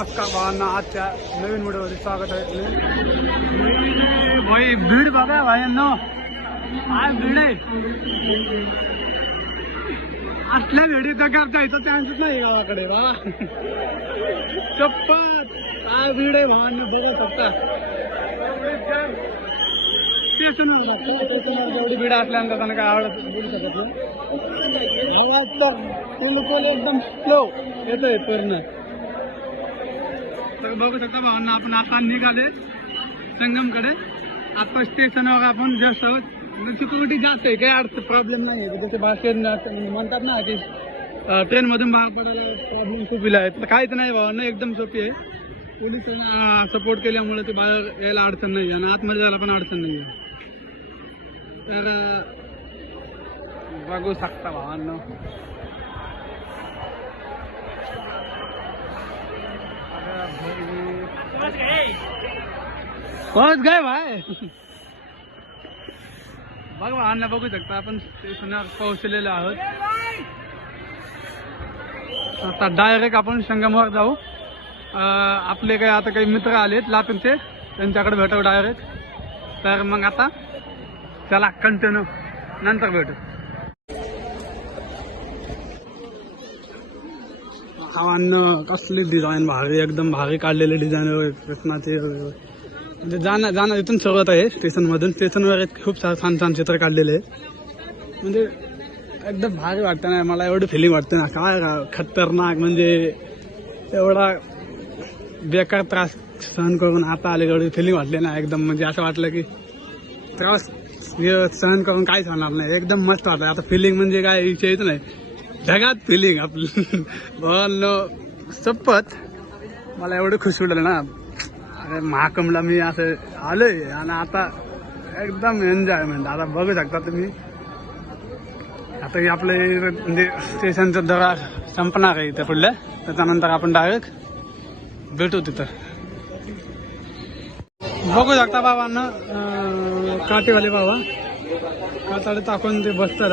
नमस्कार भावांना, आजच्या नवीन व्हिडिओमध्ये स्वागत आहे. भाई भीड बघा भाईंनो, काय भीड आहे. असल्या भेडी तर जायचं चान्सच नाही गावाकडे. बा चप्पत काय भीड आहे भावांनी, बघू शकता. एवढी भीड असल्यानंतर त्यांना काय आवडत बोलू शकत नाही. तर एकदम स्लो येतोय पूर्ण. तर बघू शकता भावांना, आपण आता निघाले संगमकडे. आता स्टेशनवर आपण जस्ट सिक्युरिटी जास्त आहे, काही अडचण प्रॉब्लेम नाही आहे. जसे भाषेत म्हणतात ना की ट्रेनमधून बाहेर पडायला प्रॉब्लेम खूप आहे, तर काहीच नाही भावांना, एकदम सोपी आहे. पोलिसांना सपोर्ट केल्यामुळे ते बाहेर यायला अडचण नाही आणि आतमध्ये जायला पण अडचण नाही आहे. तर बघू शकता भावांना. पहुंच गए भाई. बघ भावांना, बघू शकता आपण स्टेशनवर पोहोचलेलो आहोत. आता डायरेक्ट आपण संगमवर जाऊ. आपले काही आता काही मित्र आलेत लातूरचे, त्यांच्याकडे भेटू डायरेक्ट. तर मग आता चला कंटिन्यू, नंतर भेटू. भावांना कसली डिझाईन भारी, एकदम भारी काढलेले डिझाईन कृष्णाचे. म्हणजे जाणं इथून सुरुवात आहे स्टेशनमधून. स्टेशनवर खूप छान छान चित्र काढलेले आहे. म्हणजे एकदम भारी वाटतं ना, मला एवढी फिलिंग वाटते ना. काय खतरनाक, म्हणजे एवढा बेकार त्रास सहन करून आता आले, एवढी फिलिंग वाटली ना एकदम. म्हणजे असं वाटलं की त्रास सहन करून काहीच होणार नाही. एकदम मस्त वाटलं आता. फिलिंग म्हणजे काय विषयच नाही, जगात फिलिंग आपलं. भावांनो शपथ, मला एवढं खुश वाटलं ना. अरे महाकुंभला मी असं आलोय आणि आता एकदम एन्जॉयमेंट. आता बघू शकता तुम्ही, आता आपलं म्हणजे स्टेशनचा दरा संपणार आहे इथं पुढल्या. त्याच्यानंतर आपण डायरेक्ट भेटू तिथं. बघू शकता बाबांना, काटेवाले बाबा काटाडे टाकून ते बसतात.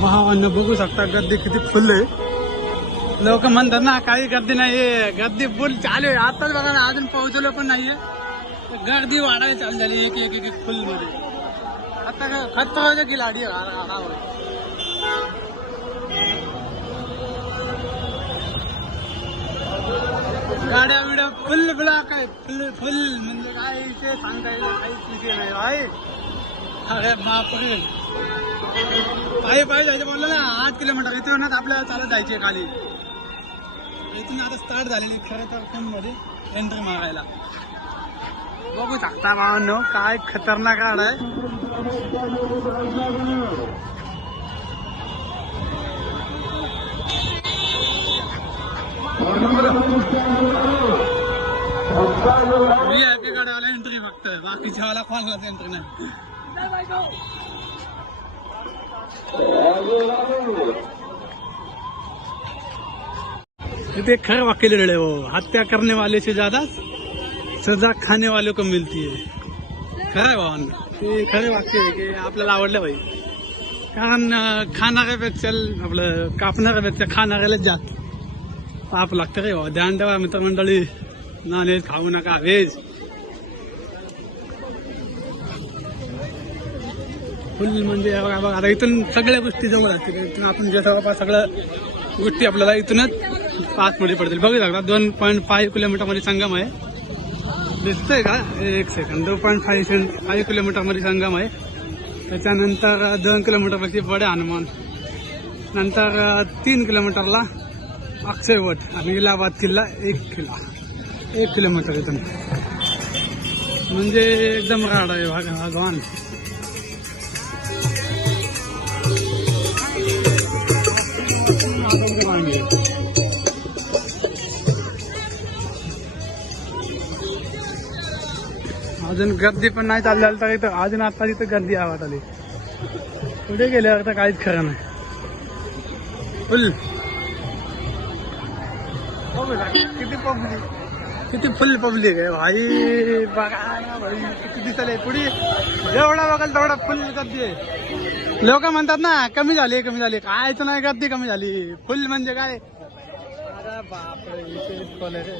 भावांना बघू शकता, गर्दी किती फुल आहे. लोक म्हणतात ना काही गर्दी नाहीये, गर्दी फुल चालू आहे. आताच बघा ना, अजून पोहोचलो पण नाहीये, गर्दी वाढायला चालू झाली एक एक एक फुल मध्ये. आता खतरा की लाडी गाड्या बिड्या फुल ब्लॉक आहे, फुल फुल. म्हणजे काय इथे सांगता येईल, काहीच विषय नाही भाई. अरे बापरे, पायी जायचं बोललं ना 8 किलोमीटर. इथून आपल्याला चालत जायचे खाली. इथून आता स्टार्ट झालेली खरं तर फोन मध्ये एंट्री मारायला. बघू शकता भावांनो, काय खतरनाक गाड आहे. VIP गाड्यावाला एंट्री फक्त, बाकीच्या वाला कोणालाच एंट्री नाही. इथे खरं वाक्य लिहिलेलं आहे, वो हत्या करने वाले से ज्यादा सजा खाने वाले को मिलती है. खरं आहे भावांना, ते खरे वाक्य आहे की आपल्याला आवडलं भाई. कारण खाणाऱ्यापेक्षा आपलं कापणाऱ्यापेक्षा खाणाऱ्यालाच जास्त पाप लागतं रे भाऊ. ध्यान ठेवा मित्रमंडळी, नॉन व्हेज खाऊ नका, व्हेज फुल. म्हणजे बघा आता इथून सगळ्या गोष्टी जवळ असतील. इथून आपण जे सगळ्या गोष्टी आपल्याला इथूनच 5 मध्ये पडतील. बघू शकता 2.5 किलोमीटर मध्ये संगम आहे. दिसतंय का, एक सेकंड. 2.5 किलोमीटर मध्ये संगम आहे. त्याच्यानंतर 2 किलोमीटरवरती बडे हनुमान. नंतर 3 किलोमीटरला अक्षयवट आणि इलाहाबाद किल्ला 1 किलोमीटर इथून. म्हणजे एकदम राड आहे भगवान. अजून गर्दी पण नाही चालली तर इथं अजून आता तिथं गर्दी आवाज आली. पुढे गेल्यावर तर काहीच खरं नाही, फुल. किती पब्लिक किती फुल पब्लिक आहे भाई, बघा ना भाई किती दिसले पुढे, जेवढा बघाल तेवढा फुल गर्दी आहे. लोक म्हणतात ना कमी झाली कमी झाली, कायच नाही गर्दी कमी झाली, फुल म्हणजे काय. अरे बापरे विशेष फुल आहे रे,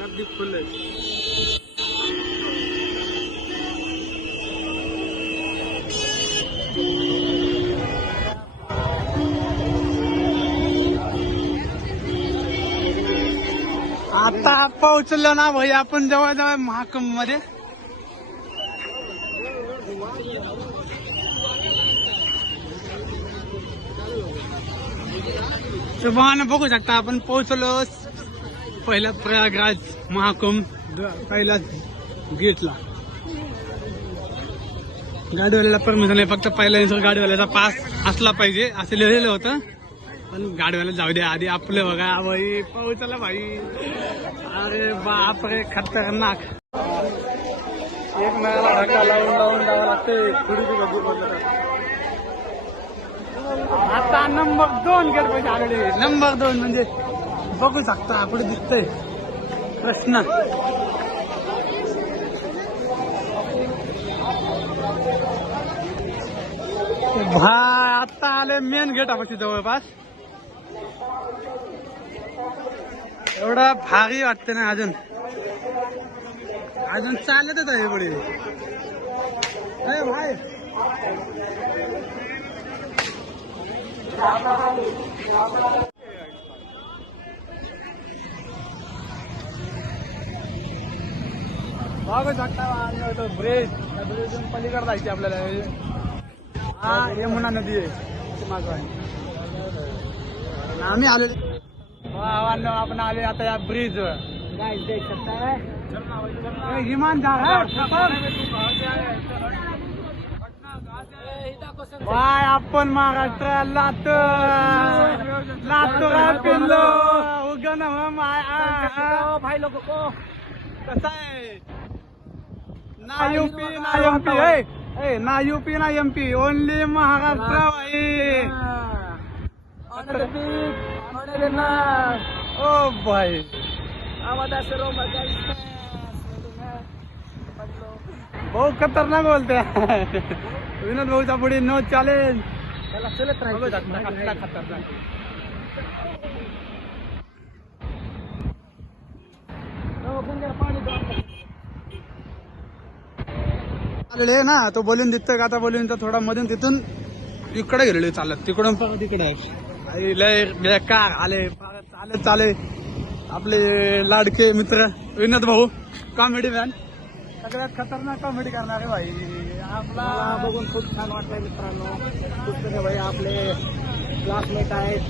गर्दी फुल आहे. आता पोहोचलो ना भाई आपण जवळ जवळ महाकुंभ मध्ये. सुभान बघू शकता आपण पोहोचलो पहिला प्रयागराज महाकुंभ पहिला गेटला. गाडीवाल्याला परमिशन आहे, फक्त पहिल्या गाडीवाल्याचा पास असला पाहिजे असं लिहिलेलं होतं, पण गाडीवाला जाऊ द्या आधी आपलं बघा भाई. पोहोचला भाई, अरे बाप रे खतरनाक. एक महिन्याला धक्का लावून लावून जावं लागते थोडीशी गर्दी बदलत. आता नंबर 2 गेट पैसे आलेले, नंबर 2 म्हणजे बघू शकता पुढे दिसतंय कृष्ण. भाई आता आले मेन गेटापाशी जवळपास. एवढा भारी वाटते ना, अजून अजून चालतच आहे पुढे भाई. बघू शकता ब्रिज, ब्रिजून पलीकडे जायची आपल्याला. हा यमुना नदी आहे मागवानी. आम्ही आलेले आपण आले आता या ब्रिज वर. देख सकता है विमान जा रहा भाई. आपण महाराष्ट्र लातूर पिल्लो उगन भाई लोक को कसं आहे. ना यूपी ना एमपी, ना यूपी ना एमपी, ओनली महाराष्ट्र भाई. ओ भाई बहुत खतरनाक बोलते हैं. विनोद भाऊचा पुढे नो चॅलेंज चलत खतरनाक. आलेले ना तो बोलून दिसतोय का, आता बोलून तर थोडा मधून तिथून इकडे गेलेले चालत, तिकडून परत इकडे आहे. लय बेकार आले चाले चाले आपले लाडके मित्र विनोद भाऊ, कॉमेडी मॅन, सगळ्यात खतरनाक कॉमेडी करणारे भाई. आपला बघून खूप छान वाटलंय मित्रांनो. पुस्तक भाई आपले क्लासमेट आहेत,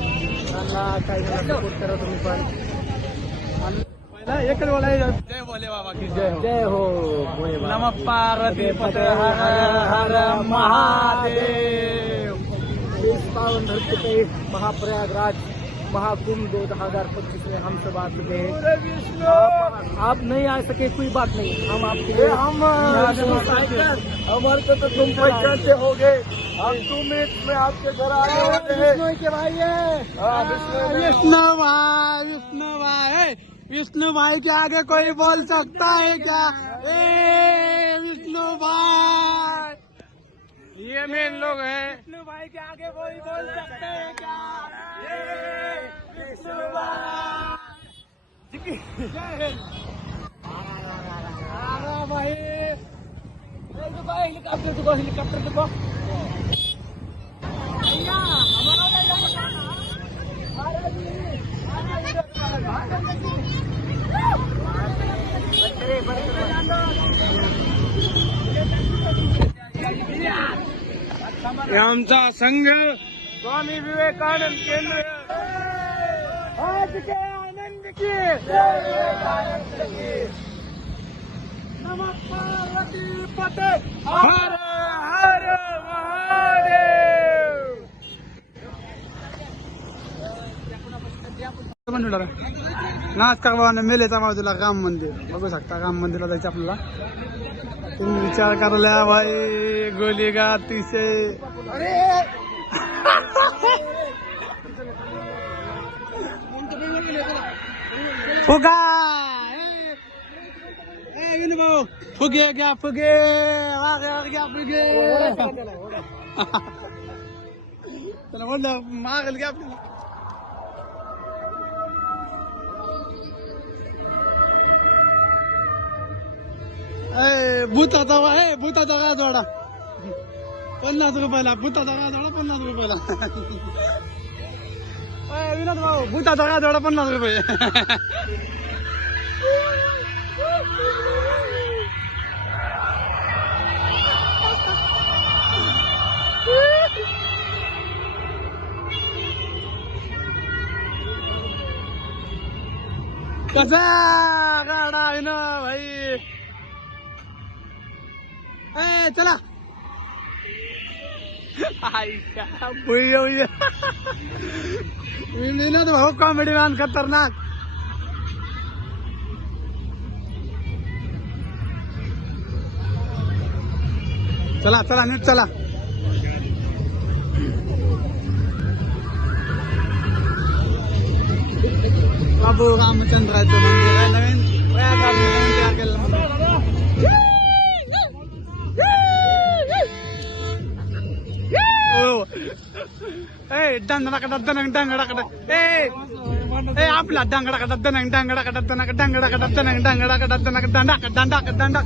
त्यांना काही सपोर्ट करा तुम्ही पण. पहिला एकच बोलायचं, जय भोले बाबा की जय हो. जय हो. नमः पार्वती पते हर हर महादेव. पावन धरती पे महाप्रयागराज महाकुंभ 2025 में हम सब आ चुके हैं. आप नहीं आ सके कोई बात नहीं, हम आपके लिए हमारे तो तुम पहचानते हो गए. हम 2 मिनट में आपके घर आने वाले हैं. विष्णु भाई है, विष्णु भाई, विष्णु भाई, विष्णु भाई के आगे कोई बोल सकता है क्या. विष्णु भाई ये मेन लोग हैं. विष्णु भाई के आगे कोई बोल सकते हैं क्या. विष्णु भाई हेलीकॉप्टर देखो. आमचा संघ स्वामी विवेकानंद केंद्र आज के आनंद की नमः पार्वती पते हर हर महादेव. नमस्कार बाबांना, मेलेच्या बाजूला राम मंदिर बघू शकता. राम मंदिरला जायचं आपल्याला. तुम्ही विचार करल्या भाई गोलीगा अतिशय. फुगा विनोद भाऊ फुगे घ्या फुगे घ्या फुगे त्याला म्हणलं मागेल घ्या आपल्याला भूताचा का जोडा 50 रुपयाला भूताचा का जोडा 50 रुपयाला विनोद भाऊ भूताचा का जोडा 50 रुपये कसा गाडा आहे ना भाई चला विनोद भाऊ कॉमेडी मॅन खतरनाक चला चला नीट चला बाबू रामचंद्राचं मंदिर आहे नवीन तयार केलं डांगडाकडा दनंग डांगडाकडा आपला डांगडाकडा दनंग डांगडाकडा दनंग डांगडाकडा दनंग डांगडाकडा दनंग दांडाक दांडाक दांडाक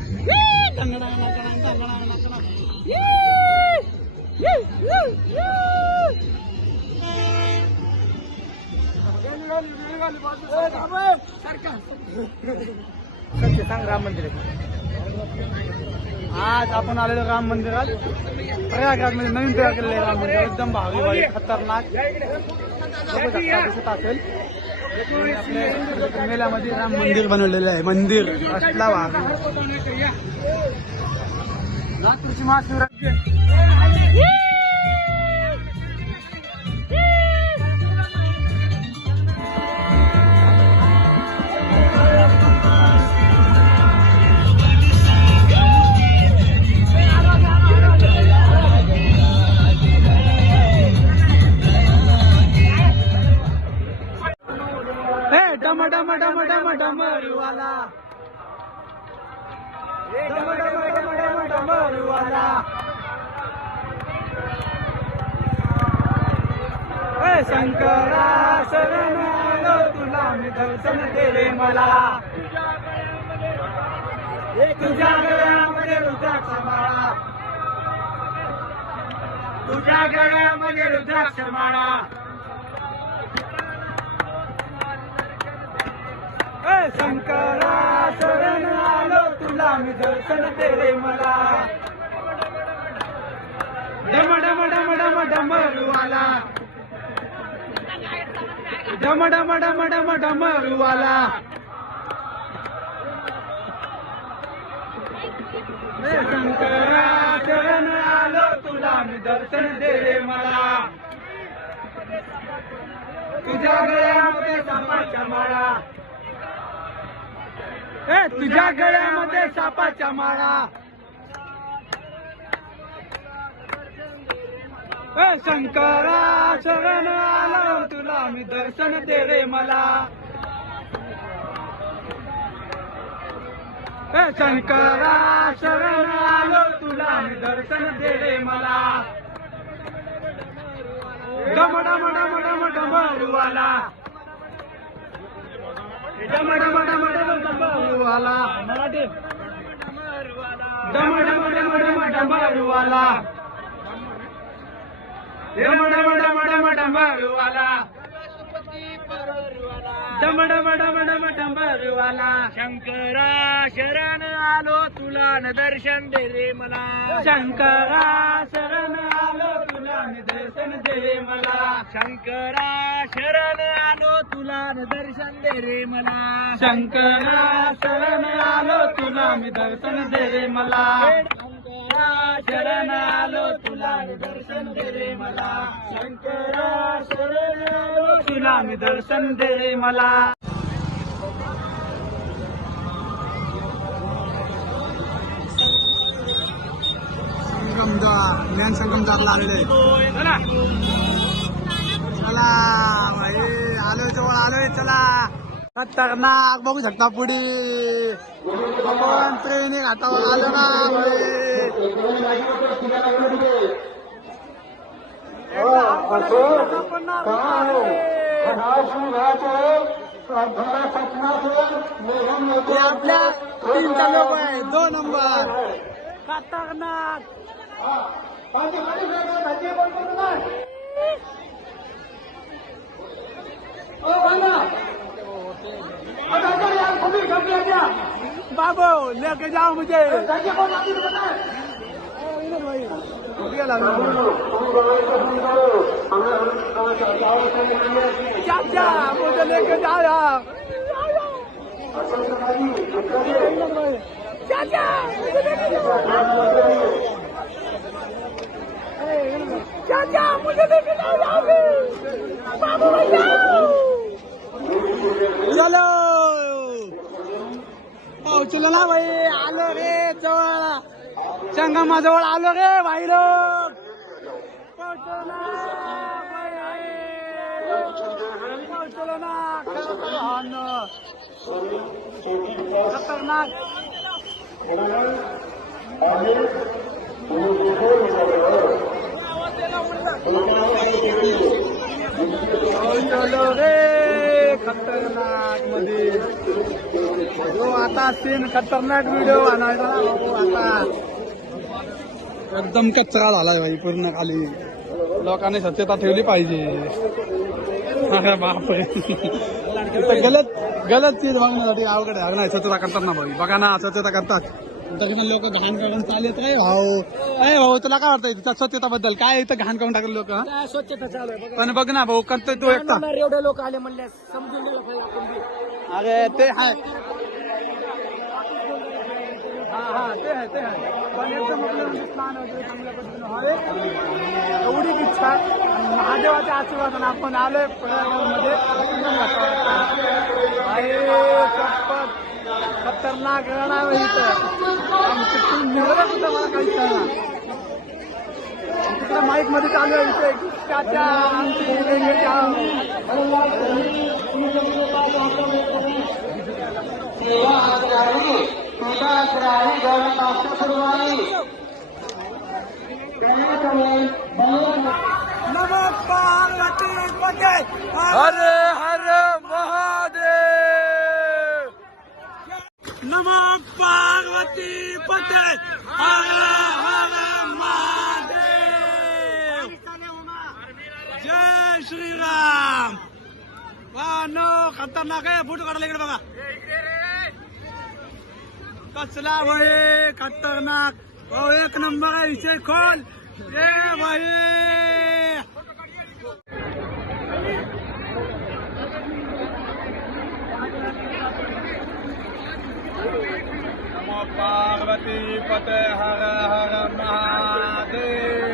राम मंदिर आज आपण आलेलो राम मंदिरात प्रयागराज मध्ये नवीन तयार केलेलं आहे राम मंदिर एकदम भावी भावी खतरनाक दिसत असेल आपल्या मेल्यामध्ये राम मंदिर बनवलेलं आहे मंदिर असला भावी नागपूरची महाशिवरात्री डम डम डम डम डमरुवाला डम डम डम डम डमरुवाला शंकरा शरण आलो तुला मी दर्शन केले मला तुझ्या गळ्यामध्ये रुद्राक्ष माळा तुझ्या गळ्यामध्ये रुद्राक्ष माळा शंकरा शरण आलो तुला मी दर्शन केले मला डम डम डम डम डमरुवाला डम डम डम डम डमरुवाला शंकरा शरण आलो तुला मी दर्शन केले मला तुझ्या गळ्यामध्ये सापाच्या माळा तुझ्या गळ्यामध्ये सापाच्या माळा शंकरा शरण आलो तुला मी दर्शन दे रे मला शंकरा शरण आलो तुला मी दर्शन दे रे मला डम डम डम डम डमरुवाला डम डम डम डम डमरुवाला मराठी डम डम डम डम डमरुवाला डम डम डम डम डमरुवाला डम डम डम डम डमरुवाला शंकरा शरण आलो तुला न दर्शन दे रे मला शंकरा शरण आलो तुला मी दर्शन दे रे मला शंकरा शरण आलो तुला न दर्शन दे रे मला शंकरा शरण आलो तुला मी दर्शन दे रे मला शंकरा शरण आलो तुला न दर्शन दे रे मला शंकरा शरण आलो तुला मी दर्शन दे रे मला ज्ञान संगम जागला आलेले चला भाई आलोय जवळ आलोय चला खतरनाक बघू शकता पुढे पण ट्रेनिंग हातावर आलं ना आपल्या टीमचा लोक आहे 2 नंबर खतरनाक बाबू लेके जाओ मुझे चाचा मुझे लेके जाओ चाचा चाचा मुझे लेके जाओ बाबू चलो चलो ना भाई आलो रे जवळ संगमाजवळ आलो रे भाई लोक पोहोचलो ना खतरनाक चलो रे खतरनाक मध्ये जो आता सीन खतरनाक व्हिडिओ आणायचा आता एकदम कचरा झालाय भाई पूर्ण खाली लोकांनी स्वच्छता ठेवली पाहिजे अरे बापरे गलत चीज बघण्यासाठी अवघड आहे नाही स्वच्छता करतात ना भाई बघा ना स्वच्छता करतात तरी पण लोक घाण करून चालत काय भाऊ तुला काय वाटतं तिथं स्वच्छताबद्दल काय इथं घाण करून टाकले लोक स्वच्छता चालू आहे पण बघ ना भाऊ करतोय तो एकटा एवढे लोक आले म्हणले समजून गेलो पाहिजे आपण बी. अरे ते आहे ते आहे पण एकदम आपलं स्नान वगैरे चांगल्या पद्धतीनं व्हावे एवढी इच्छा आणि महादेवाच्या आशीर्वादाने आपण आलोय प्रयागराजमध्ये खतरनाक राहणार इथं निवडत होतं मला काही कळणार तिकडे माईक मध्ये चालू आहे इथे चाचा नमो पार्वती पते हर हर महादेव नमो पार्वती पते हर हर महादेव जय श्रीराम नो खतरनाक आहे फोटो काढायला इकडे बघा कसला भाई खतरनाक भाऊ 1 नंबर आहे विषय खोल जय भाई नमो पार्वती पते हर हर महादेव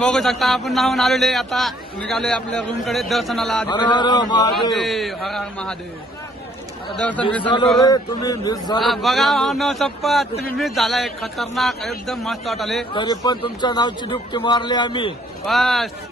बघू शकता आपण नाहून आलेले आता निघाले आपल्या रूम कडे दर्शनाला महादेव हर हर महादेव दर्शन बघा न शपथ तुम्ही मिस झालाय खतरनाक एकदम मस्त वाटले तरी पण तुमच्या नावची डुबकी मारली आम्ही बस